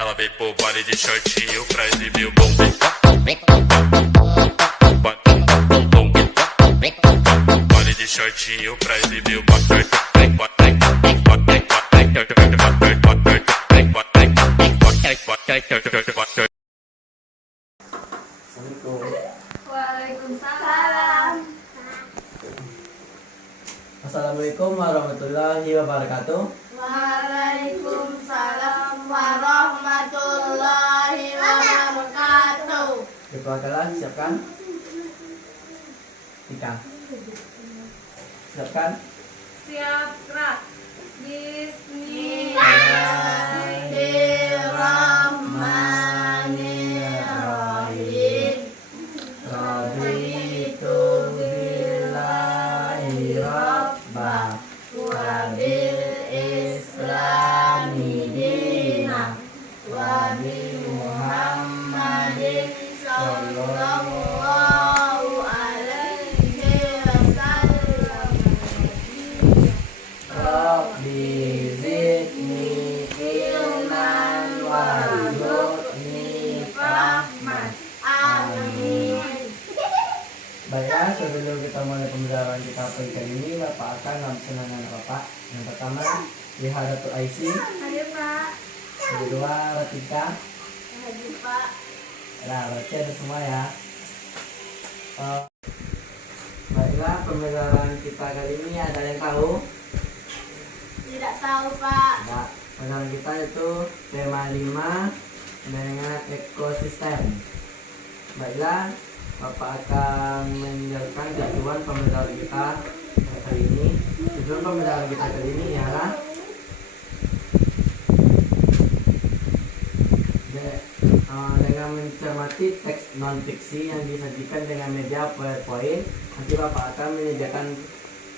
Ela veio pro baile de shortinho pra exibir o bumbum. Baile de shortinho pra exibir o bumbum. Assalamualaikum. Waalaikumsalam. Assalamualaikum warahmatullahi wabarakatuh. Waalaikumsalam warahmatullahi wabarakatuh. Dipersilakan, siapkan. Tika. Siapkan. Siap gerak. Bismillahirrahmanirrahim. Raditu billahi rabbah Wa bil islami dina wa bi Muhammadin sallallahu alaihi wasallam. Rabbi zidni ilman warzuqni fahman. Amin. Baiklah, sebelum kita mulai pembelajaran kita pagi ini, Bapak akan langsung dengan Bapak. Yang pertama, Lihadatul Aisy. Hadir Pak. Yang kedua, Ratika. Hadir Pak. Nah, berarti ada semua ya. Baiklah, pembelajaran kita kali ini ada yang tahu? Tidak tahu Pak. Nah, pembelajaran kita itu tema 5 dengan ekosistem. Baiklah, Bapak akan menjelaskan tujuan pembelajaran kita kali ini. Tujuan pembelajaran kita kali ini ialah dengan mencermati teks non-fiksi yang disajikan dengan media PowerPoint. Nanti Bapak akan menyediakan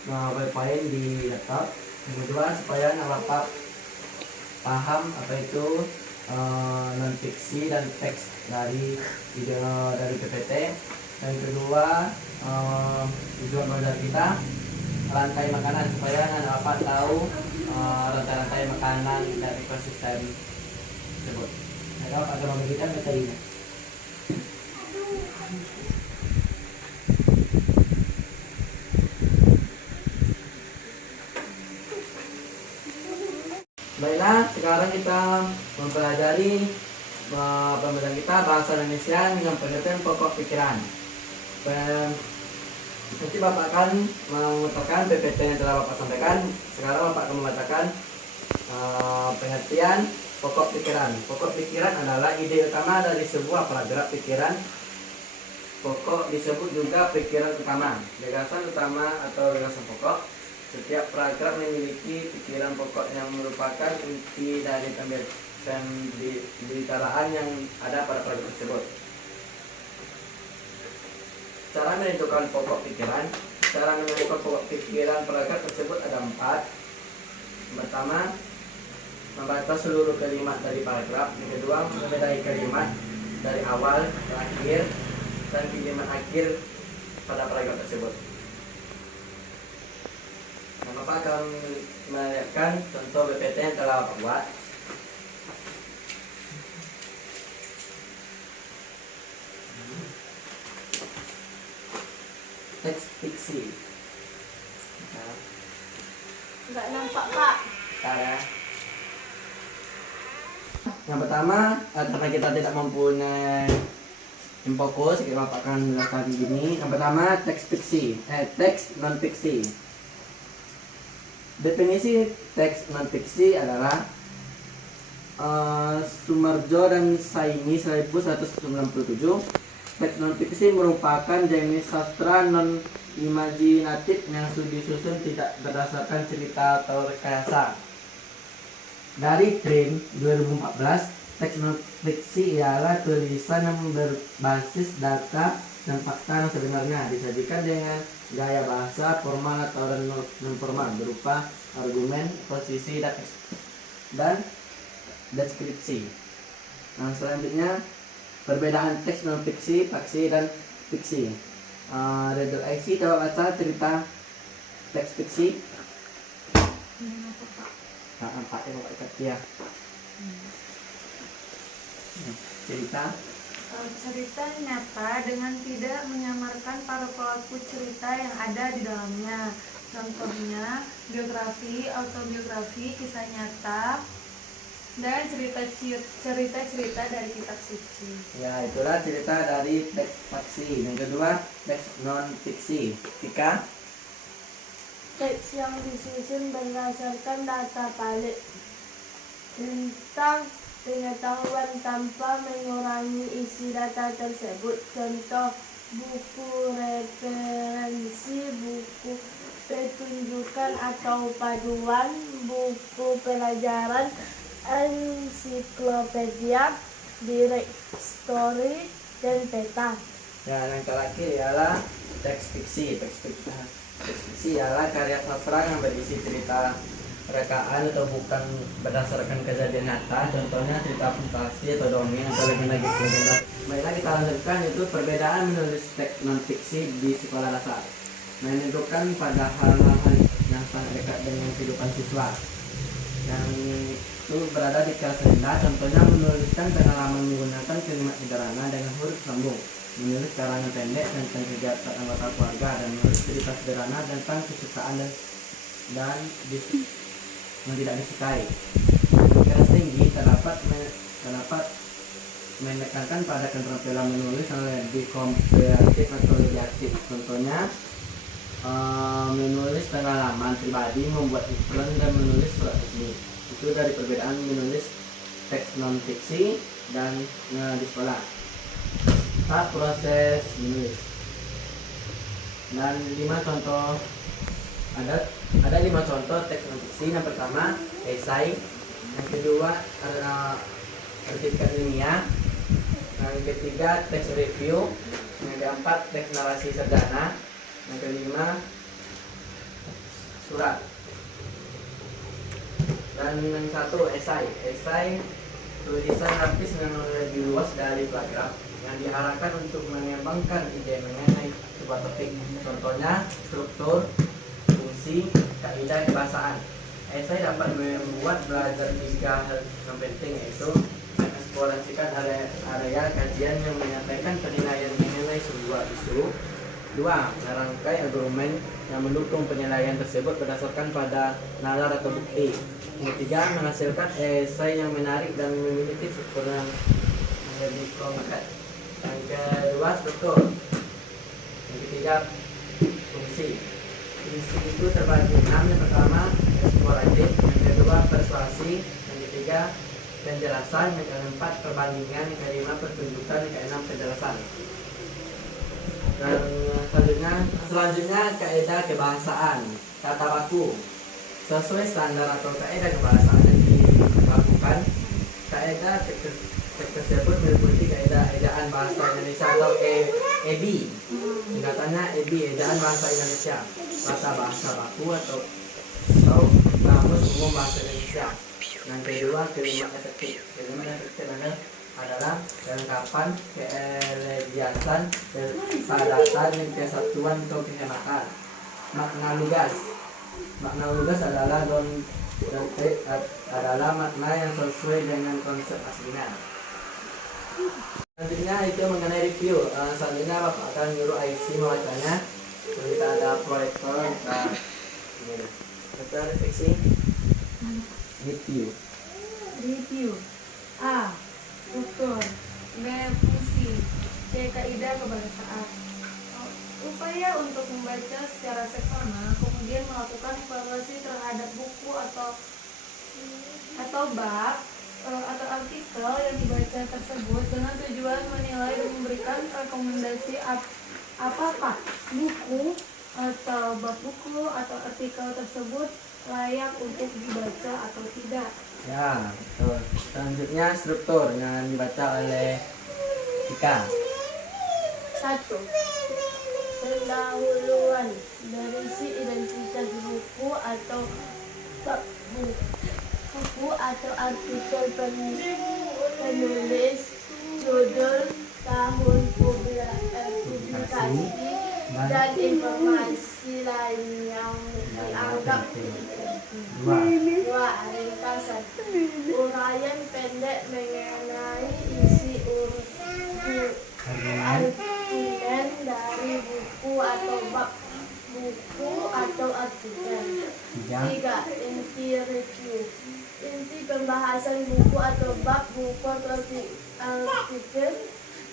PowerPoint di laptop. Yang kedua, supaya Bapak paham apa itu non-fiksi dan teks dari video dari PPT. Yang kedua, tujuan pembelajaran kita rantai makanan, supaya Bapak tahu rantai-rantai makanan dan ekosistem tersebut. Nah, Bapak akan memberikan materinya. Baiklah, sekarang kita mempelajari pembelajaran kita bahasa Indonesia dengan pengertian pokok pikiran. Nanti Bapak akan mengutarakan PPT yang telah Bapak sampaikan. Sekarang Bapak akan mengatakan pengertian pokok pikiran. Pokok pikiran adalah ide utama dari sebuah paragraf pikiran. Pokok disebut juga pikiran utama, gagasan utama atau gagasan pokok. Setiap paragraf memiliki pikiran pokok yang merupakan inti dari pembicaraan yang ada pada paragraf tersebut. Cara menentukan pokok pikiran. Cara menentukan pokok pikiran paragraf tersebut ada 4. Yang pertama, membaca seluruh kalimat dari paragraf. Yang kedua, membedai kalimat dari awal ke akhir dan kalimat akhir pada paragraf tersebut. Nah, Bapak akan melihatkan contoh PPT yang telah Bapak buat. Teks fiksi. Nah, Enggak nampak Pak. bentar ya. Yang pertama, karena kita tidak mempunyai tim fokus, kita Bapak akan melakukan gini. Yang pertama, teks fiksi, teks non fiksi. Definisi teks non fiksi adalah Sumarjo dan Saini 1997. Teks non fiksi merupakan jenis sastra non imajinatif yang disusun tidak berdasarkan cerita atau rekayasa. Dari Trim 2014, teks non fiksi ialah tulisan yang berbasis data dan fakta yang sebenarnya, disajikan dengan gaya bahasa formal atau non formal berupa argumen, posisi, dan deskripsi. Nah, selanjutnya perbedaan teks non fiksi, faksi, dan fiksi. Redel IC coba baca cerita teks fiksi. Nah, Pak yang ikat dia. Cerita. Cerita nyata dengan tidak menyamarkan para pelaku cerita yang ada di dalamnya. Contohnya biografi, autobiografi, kisah nyata, dan cerita-cerita dari kitab suci. Ya, itulah cerita dari teks fiksi. Yang kedua, teks non fiksi. Tika. Teks yang disusun berdasarkan data valid tentang pengetahuan tanpa mengurangi isi data tersebut. Contoh buku referensi, buku pertunjukan atau paduan, buku pelajaran, ensiklopedia, direktori, dan peta. Ya, yang terakhir ialah teks fiksi. Teks fiksi ialah karya sastra yang berisi cerita rekaan atau bukan berdasarkan kejadian nyata. Contohnya cerita fantasi atau dongeng atau legenda gitu. Baiklah, kita lanjutkan itu perbedaan menulis teks non fiksi di sekolah dasar. Menunjukkan pada hal-hal yang sangat dekat dengan kehidupan siswa yang itu berada di kelas rendah. Contohnya menuliskan pengalaman menggunakan kalimat sederhana dengan huruf sambung, menulis karangan pendek tentang kegiatan anggota keluarga, dan menulis cerita sederhana tentang kesukaan dan yang tidak disukai. Kelas tinggi terdapat menekankan pada keterampilan menulis yang lebih komparatif atau lebih aktif. Contohnya menulis pengalaman pribadi, membuat iklan, dan menulis surat resmi. Itu dari perbedaan menulis teks non fiksi dan di sekolah. Proses menulis. Dan 5 contoh ada 5 contoh teks non fiksi. Yang pertama esai, yang kedua adalah artikel ilmiah, yang ketiga teks review, yang keempat teks narasi sederhana, yang kelima surat, dan yang satu esai tulisan lapis yang lebih luas dari paragraf yang diarahkan untuk mengembangkan ide mengenai sebuah topik. Contohnya struktur, fungsi, kaidah kebahasaan. Esai dapat membuat belajar 3 hal yang penting, yaitu mengeksplorasikan area kajian yang menyampaikan penilaian mengenai sebuah isu. 2. Merangkai argumen yang mendukung penilaian tersebut berdasarkan pada nalar atau bukti. Yang ketiga, menghasilkan esai yang menarik dan memiliki struktur yang lebih konkret. Yang kedua, struktur. Yang ketiga, fungsi. Fungsi itu terbagi 6. Yang pertama, eksploratif. Yang kedua, persuasi. Yang ketiga, penjelasan. Yang keempat, perbandingan. Yang kelima, pertunjukan. Yang keenam, penjelasan. Dan selanjutnya kaidah kebahasaan, kata baku. Sesuai standar atau kaidah kebahasaan yang dilakukan, kaidah teks tersebut meliputi kaidah ejaan bahasa Indonesia atau EB. Singkatannya EB, ejaan bahasa Indonesia, kata bahasa baku atau kamus umum bahasa Indonesia. Yang kedua, kalimat efektif. Kalimat efektif adalah kelengkapan, keelegiasan, kepadatan, kesatuan atau kehematan. Makna lugas. Makna lugas adalah adalah makna yang sesuai dengan konsep aslinya. Selanjutnya itu mengenai review. Selanjutnya Bapak akan nyuruh IC membacanya. Kita ada proyektor, kita refleksi. Review. A. Struktur. B. Fungsi. C. Kaidah kebahasaan. Upaya untuk membaca secara seksama, kemudian melakukan evaluasi terhadap buku atau bab atau artikel yang dibaca tersebut dengan tujuan menilai dan memberikan rekomendasi apakah buku atau bab buku atau artikel tersebut layak untuk dibaca atau tidak. Ya, betul. Selanjutnya struktur yang dibaca oleh Tika. 1. Pendahuluan, berisi identitas buku atau bab buku atau artikel penulis, judul, tahun publikasi, dan informasi lain yang dianggap penting. 2. Ringkasan, uraian pendek mengenai isi atau bab buku atau artikel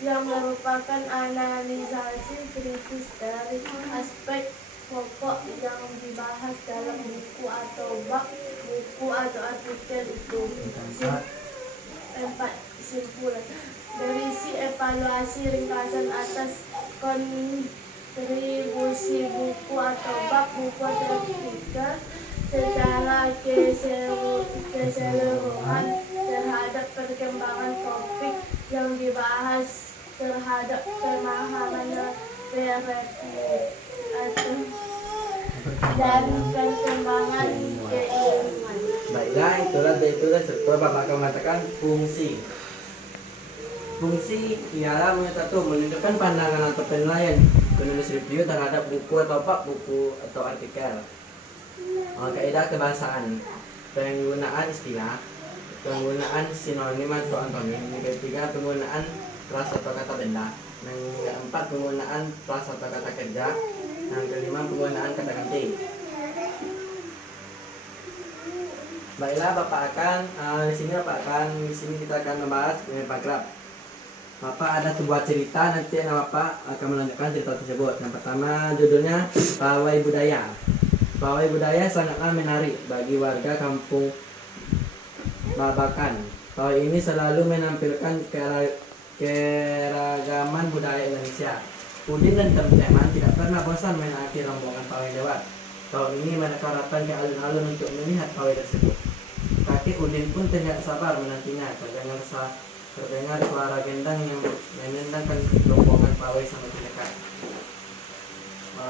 yang merupakan analisasi kritis dari aspek pokok yang dibahas dalam buku atau bab buku atau artikel itu. 4. Kesimpulan. Berisi evaluasi ringkasan atas kontribusi buku atau bab buku atau artikel secara keseluruhan terhadap perkembangan topik yang dibahas, terhadap pemahaman atau dan perkembangan keilmuan. Baiklah, itulah serta Bapak akan mengatakan fungsi. Fungsi ialah menunjukkan pandangan atau penilaian penulis review terhadap buku atau bab buku atau artikel. Kaidah kebahasaan, penggunaan istilah, penggunaan sinonim atau antonim. Yang ketiga, penggunaan frasa atau kata benda. Yang keempat, penggunaan frasa atau kata kerja. Yang kelima, penggunaan kata ganti. Baiklah, di sini kita akan membahas paragraf. Bapak ada sebuah cerita, nanti Bapak akan melanjutkan cerita tersebut. Yang pertama, judulnya Pawai Budaya. Pawai budaya sangatlah menarik bagi warga kampung Babakan. Pawai ini selalu menampilkan keragaman budaya Indonesia. Udin dan teman-teman tidak pernah bosan menaati rombongan pawai lewat. Tahun ini mereka datang ke alun-alun untuk melihat pawai tersebut. Kakek Udin pun tidak sabar menantinya. Terdengar suara gendang yang menendangkan rombongan pawai semakin dekat.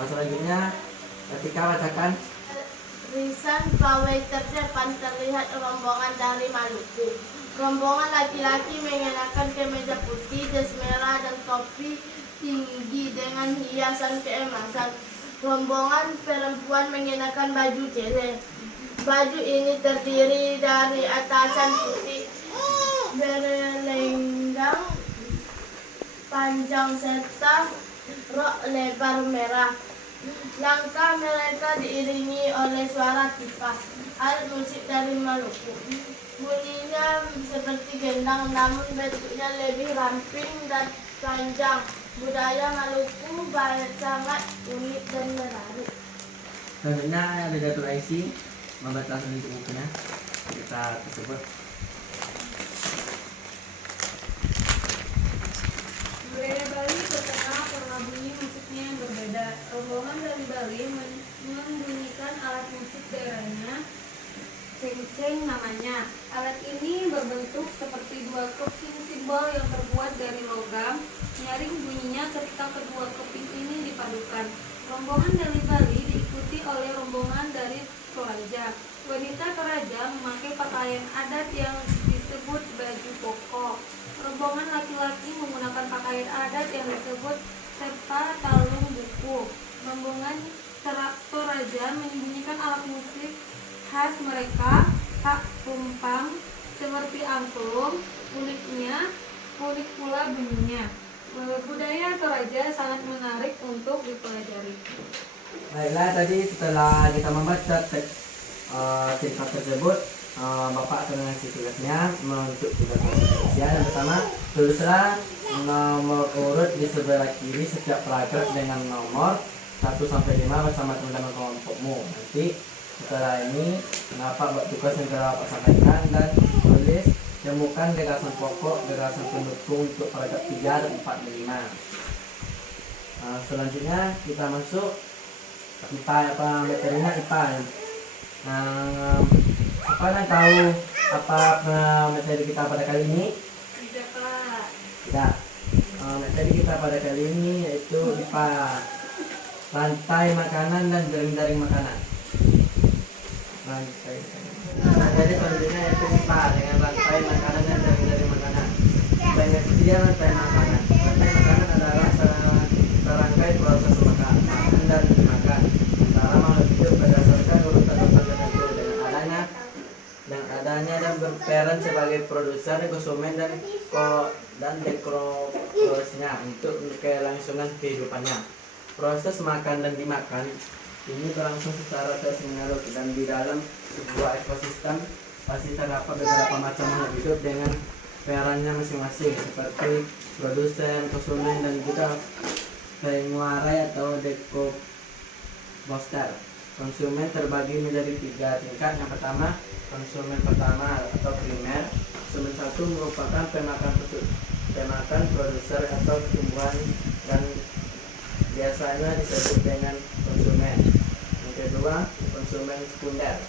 Selanjutnya, ketika bacakan. Risan pawai terdepan terlihat rombongan dari Maluku. Rombongan laki-laki mengenakan kemeja putih, jas merah dan topi tinggi dengan hiasan keemasan. Rombongan perempuan mengenakan baju cele. Baju ini terdiri dari atasan putih berlenggang panjang serta rok lebar merah. Langkah mereka diiringi oleh suara tipa, alat musik dari Maluku. Bunyinya seperti gendang, namun bentuknya lebih ramping dan panjang. Budaya Maluku sangat unik dan menarik. Selanjutnya ada Datul IC membaca untuk bukunya kita tersebut. Budaya Bali terkenal karena bunyi musiknya yang berbeda. Rombongan dari Bali membunyikan alat musik daerahnya, cengceng namanya. Alat ini berbentuk seperti dua keping simbol yang terbuat dari logam. Nyaring bunyinya ketika kedua keping ini dipadukan. Rombongan dari Bali diikuti oleh rombongan dari Toraja. Wanita Toraja memakai pakaian adat yang disebut baju koko. Rombongan laki-laki menggunakan pakaian adat yang disebut serta talung buku. Rombongan Toraja membunyikan alat musik khas mereka, tak tumpang, seperti angklung. Unik pula bunyinya. Budaya Toraja sangat menarik untuk dipelajari. Baiklah, tadi setelah kita membaca teks cerita tersebut, Bapak akan mengasih tugasnya untuk tugas Indonesia. Yang pertama, tulislah nomor urut di sebelah kiri setiap paragraf dengan nomor 1-5 bersama teman-teman kelompokmu. Nanti setelah ini Bapak buat tugas yang telah Bapak sampaikan dan tulis temukan gagasan pokok, gagasan pendukung untuk paragraf 3 dan 4 dan 5. Selanjutnya kita masuk IPA, materinya IPA. Siapa yang tahu apa materi kita pada kali ini? Tidak. Materi kita pada kali ini yaitu IPA, rantai makanan dan jaring-jaring makanan. Materi selanjutnya yaitu IPA dengan rantai makanan dan jaring-jaring makanan. Banyak dia rantai makanan. Rantai makanan adalah serangkai proses makan dan dimakan. Antara makhluk hidup berdasarkan urutan-urutan tertentu dengan adanya dan berperan sebagai produser, konsumen dan dekroprosesnya untuk kelangsungan kehidupannya. Proses makan dan dimakan ini berlangsung secara terus-menerus dan di dalam sebuah ekosistem pasti terdapat beberapa macam makhluk hidup dengan perannya masing-masing seperti produsen, konsumen, dan juga penguarai atau dekoposter. Konsumen terbagi menjadi 3 tingkat. Yang pertama, konsumen pertama atau primer. Konsumen satu merupakan pemakan produser atau tumbuhan dan biasanya disebut dengan konsumen. Yang kedua, konsumen sekunder.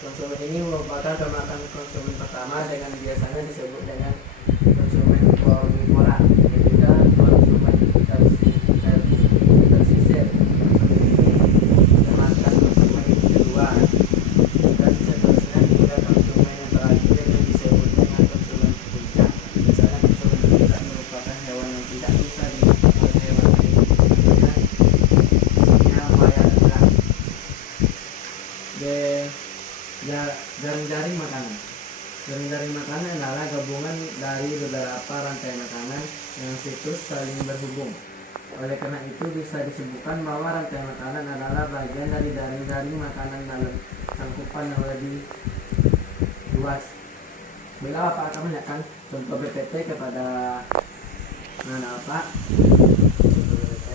Konsumen ini merupakan pemakan konsumen pertama dengan biasanya disebut dengan konsumen omnivora. Ketiga, konsumen tersisir. Konsumen ini pemakan konsumen kedua. Dan seterusnya hingga konsumen yang terakhir yang disebut dengan konsumen puncak. Misalnya konsumen puncak merupakan hewan yang tidak bisa dimakan oleh hewan lain. Jaring-jaring makanan. Jaring-jaring makanan adalah gabungan dari beberapa rantai makanan yang situs saling berhubung. Oleh karena itu bisa disebutkan bahwa rantai makanan adalah bagian dari jaring-jaring makanan dalam cangkupan yang lebih luas. Bila Bapak akan menanyakan contoh BPT kepada anak Bapak. Contoh BPT.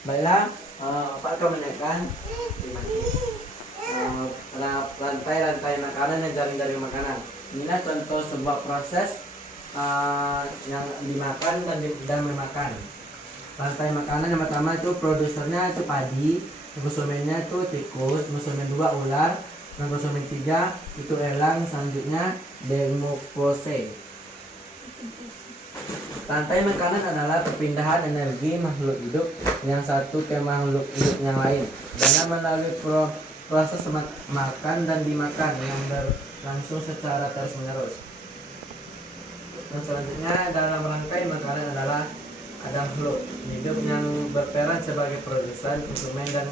Baiklah, Pak akan menekan rantai-rantai makanan dan jaring-jaring makanan. Inilah contoh sebuah proses yang dimakan dan memakan. Rantai makanan yang pertama itu produsernya itu padi, konsumennya itu tikus, konsumen 2 ular, dan konsumen 3 itu elang, selanjutnya demopose. Rantai makanan adalah perpindahan energi makhluk hidup yang satu ke makhluk hidup yang lain dengan melalui proses makan dan dimakan yang berlangsung secara terus-menerus. Dan selanjutnya dalam rantai makanan adalah ada makhluk hidup yang berperan sebagai produsen, konsumen, dan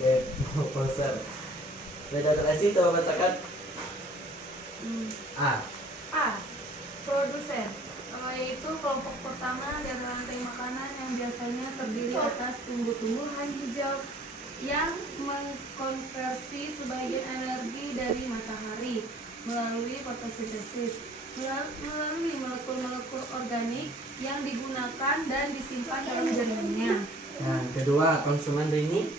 deposer. Beda dari itu bacakan A. Produsen, yaitu kelompok pertama dari rantai makanan yang biasanya terdiri atas tumbuh-tumbuhan hijau yang mengkonversi sebagian energi dari matahari melalui fotosintesis melalui molekul-molekul organik yang digunakan dan disimpan dalam jaringannya. Yang kedua, konsumen ini.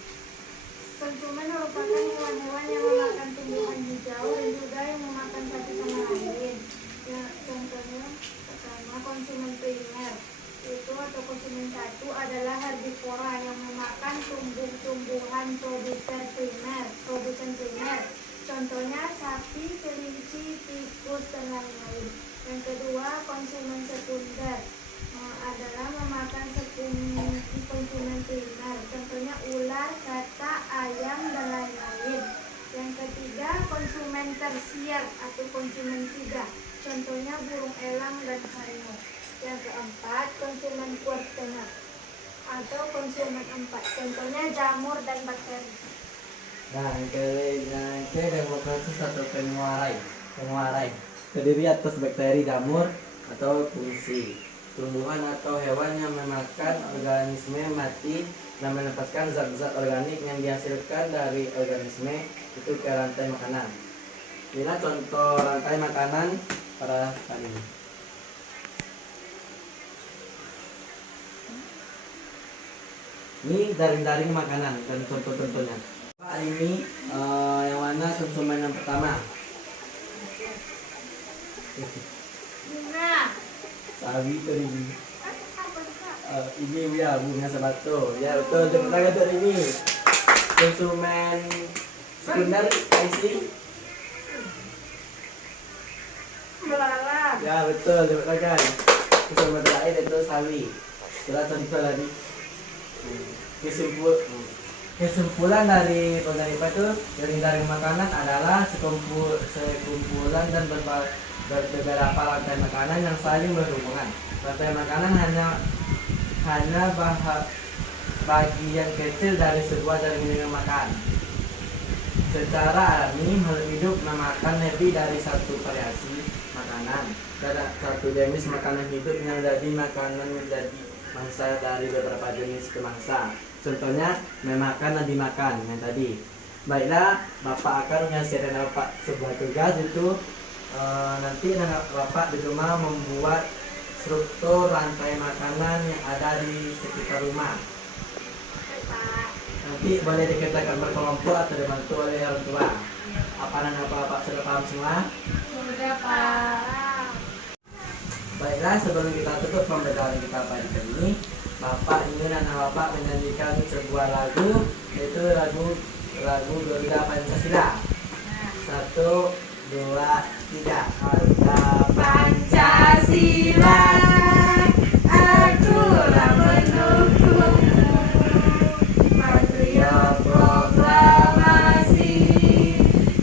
Konsumen merupakan hewan-hewan yang memakan tumbuhan hijau dan juga yang memakan satu sama lain. Ya, contohnya pertama konsumen primer itu atau konsumen satu adalah herbivora yang memakan tumbuh-tumbuhan produsen primer. Contohnya sapi, kelinci, tikus, dan lain-lain. Yang kedua konsumen sekunder adalah memakan konsumen primer. Contohnya ular, katak, ayam, dan lain-lain. Yang ketiga konsumen tersier atau konsumen 3. Contohnya burung elang dan harimau. Yang keempat konsumen kuartener atau konsumen 4. Contohnya jamur dan bakteri. Nah, yang ke demokrasi atau penguarai terdiri atas bakteri, jamur atau fungsi, tumbuhan atau hewan yang memakan organisme mati dan melepaskan zat-zat organik yang dihasilkan dari organisme itu ke rantai makanan. Inilah contoh rantai makanan pada kali ini. Ini jaring-jaring makanan dan contoh-contohnya. Hari ini yang mana konsumen yang pertama? Bunga. Sawi tadi. Ini ya bunga sabato. Ya betul, tepuk tangan hari ini. Konsumen sekunder IC. Belalang. Ya betul, tepuk tangan. Konsumen terakhir itu sawi. Kita contoh lagi. Kesimpulan dari program IPA itu jaring-jaring makanan adalah sekumpulan dan beberapa rantai makanan yang saling berhubungan. Rantai makanan hanya bagian kecil dari sebuah jaring makan. Secara alami makhluk hidup memakan lebih dari satu variasi makanan. Satu jenis makanan hidup yang jadi makanan menjadi mangsa dari beberapa jenis pemangsa. Contohnya memakan dan dimakan yang tadi. Baiklah, Bapak akan mengasihkan Bapak sebuah tugas itu nanti Bapak di rumah membuat struktur rantai makanan yang ada di sekitar rumah. Nanti boleh dikerjakan berkelompok atau dibantu oleh orang tua. Apa dan apa Bapak sudah paham semua? Sudah, Pak. Baiklah, sebelum kita tutup pembelajaran kita pada kali ini, Bapak ingin anak Bapak menyanyikan sebuah lagu, yaitu lagu Garuda Pancasila. 1, 2, 3. Garuda Pancasila, akulah pendukungmu. Patriot proklamasi,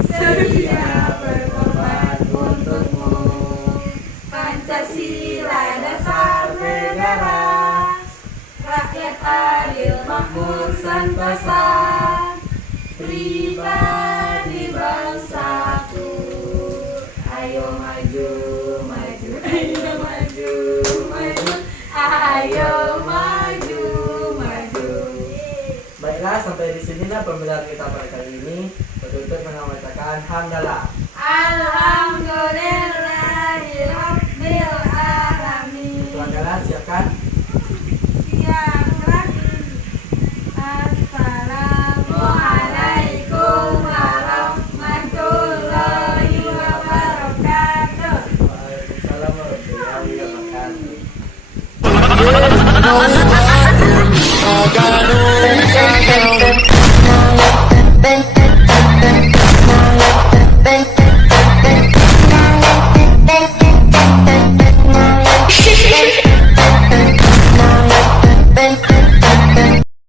sedia berkorban untukmu. Pancasila dasar negara, rakyat adil makmur sentosa, pribadi bangsaku. Ayo maju, maju, ayo maju, maju, ayo maju, maju. Baiklah, sampai di sinilah pembelajaran kita pada kali ini. Penutup mengucapkan hamdalah. Alhamdulillahirabbil alamin. Itu adalah siapkan. Siap.